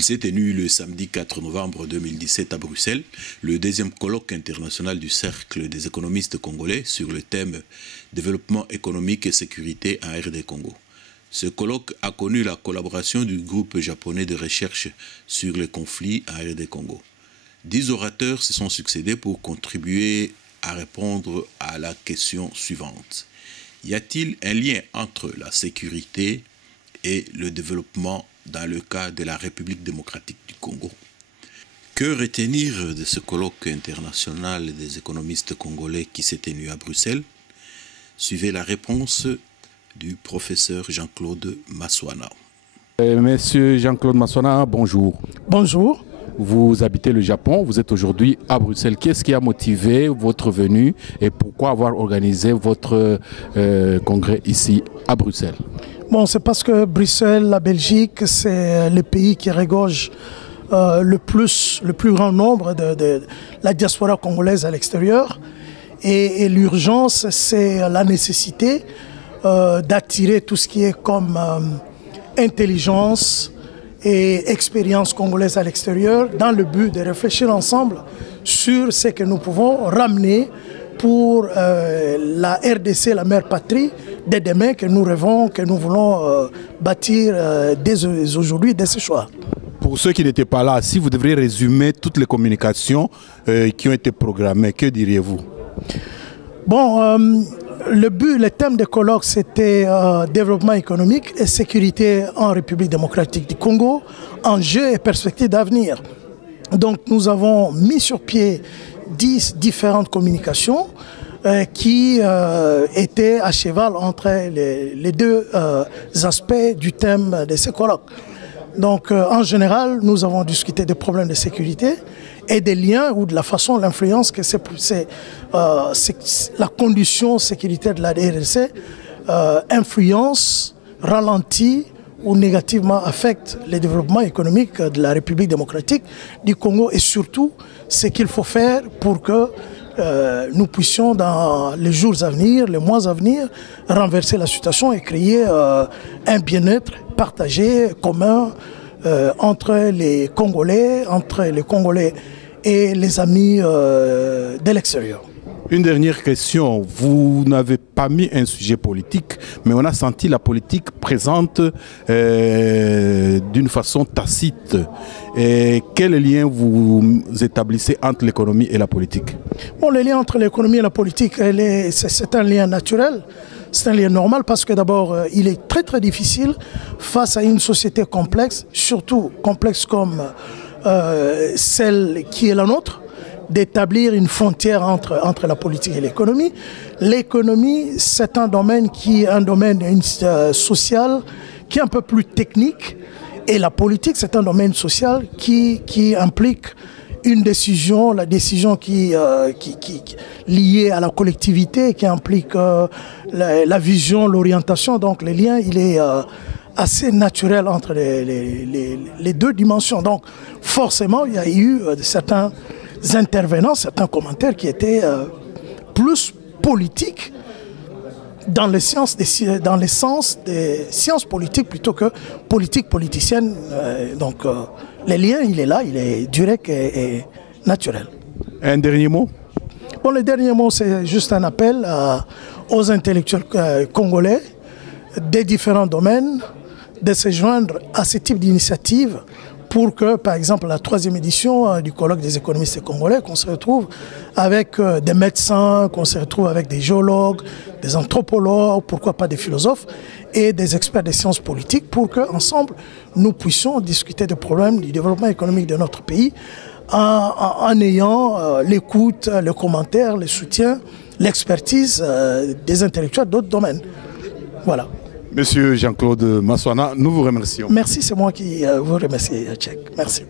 Il s'est tenu le samedi 4 novembre 2017 à Bruxelles, le deuxième colloque international du Cercle des économistes congolais sur le thème « Développement économique et sécurité en RD Congo ». Ce colloque a connu la collaboration du groupe japonais de recherche sur les conflits en RD Congo. 10 orateurs se sont succédés pour contribuer à répondre à la question suivante. Y a-t-il un lien entre la sécurité et le développement dans le cas de la République démocratique du Congo? Que retenir de ce colloque international des économistes congolais qui s'est tenu à Bruxelles? Suivez la réponse du professeur Jean-Claude Massoana. Monsieur Jean-Claude Massoana, bonjour. Bonjour. Vous habitez le Japon, vous êtes aujourd'hui à Bruxelles. Qu'est-ce qui a motivé votre venue et pourquoi avoir organisé votre congrès ici à Bruxelles? Bon, c'est parce que Bruxelles, la Belgique, c'est le pays qui regorge le plus grand nombre de la diaspora congolaise à l'extérieur. Et l'urgence, c'est la nécessité d'attirer tout ce qui est comme intelligence et expérience congolaise à l'extérieur dans le but de réfléchir ensemble sur ce que nous pouvons ramener pour la RDC, la mère patrie, dès demain que nous rêvons, que nous voulons bâtir dès aujourd'hui, dès ce soir. Pour ceux qui n'étaient pas là, si vous devriez résumer toutes les communications qui ont été programmées, que diriez-vous? Bon, le thème de colloque, c'était développement économique et sécurité en République démocratique du Congo, enjeux et perspectives d'avenir. Donc nous avons mis sur pied 10 différentes communications qui étaient à cheval entre les deux aspects du thème de ce colloque. Donc en général, nous avons discuté des problèmes de sécurité et des liens ou de la façon, l'influence que c'est la condition sécuritaire de la RDC influence, ralentit ou négativement affecte le développement économique de la République démocratique du Congo et surtout ce qu'il faut faire pour que nous puissions dans les jours à venir, les mois à venir, renverser la situation et créer un bien-être partagé, commun entre les Congolais et les amis de l'extérieur. Une dernière question. Vous n'avez pas mis un sujet politique, mais on a senti la politique présente d'une façon tacite. Et quel lien vous établissez entre l'économie et la politique? Bon, le lien entre l'économie et la politique, c'est un lien naturel. C'est un lien normal parce que d'abord, il est très très difficile face à une société complexe, surtout complexe comme celle qui est la nôtre, d'établir une frontière entre la politique et l'économie. L'économie, c'est un domaine qui est un domaine social qui est un peu plus technique et la politique, c'est un domaine social qui implique une décision, la décision qui liée à la collectivité, qui implique la vision, l'orientation. Donc le lien, il est assez naturel entre les deux dimensions. Donc forcément, il y a eu certains intervenants, certains commentaires qui étaient plus politiques dans le sens des sciences politiques plutôt que politiciennes. Donc le lien, il est là, il est direct et naturel. Un dernier mot? Bon, le dernier mot, c'est juste un appel aux intellectuels congolais des différents domaines de se joindre à ce type d'initiative pour que, par exemple, la 3e édition du colloque des économistes congolais, qu'on se retrouve avec des médecins, qu'on se retrouve avec des géologues, des anthropologues, pourquoi pas des philosophes et des experts des sciences politiques pour qu'ensemble, nous puissions discuter des problèmes du développement économique de notre pays en ayant l'écoute, le commentaire, le soutien, l'expertise des intellectuels d'autres domaines. Voilà. Monsieur Jean-Claude Massoana, nous vous remercions. Merci, c'est moi qui vous remercie, Tchèque. Merci.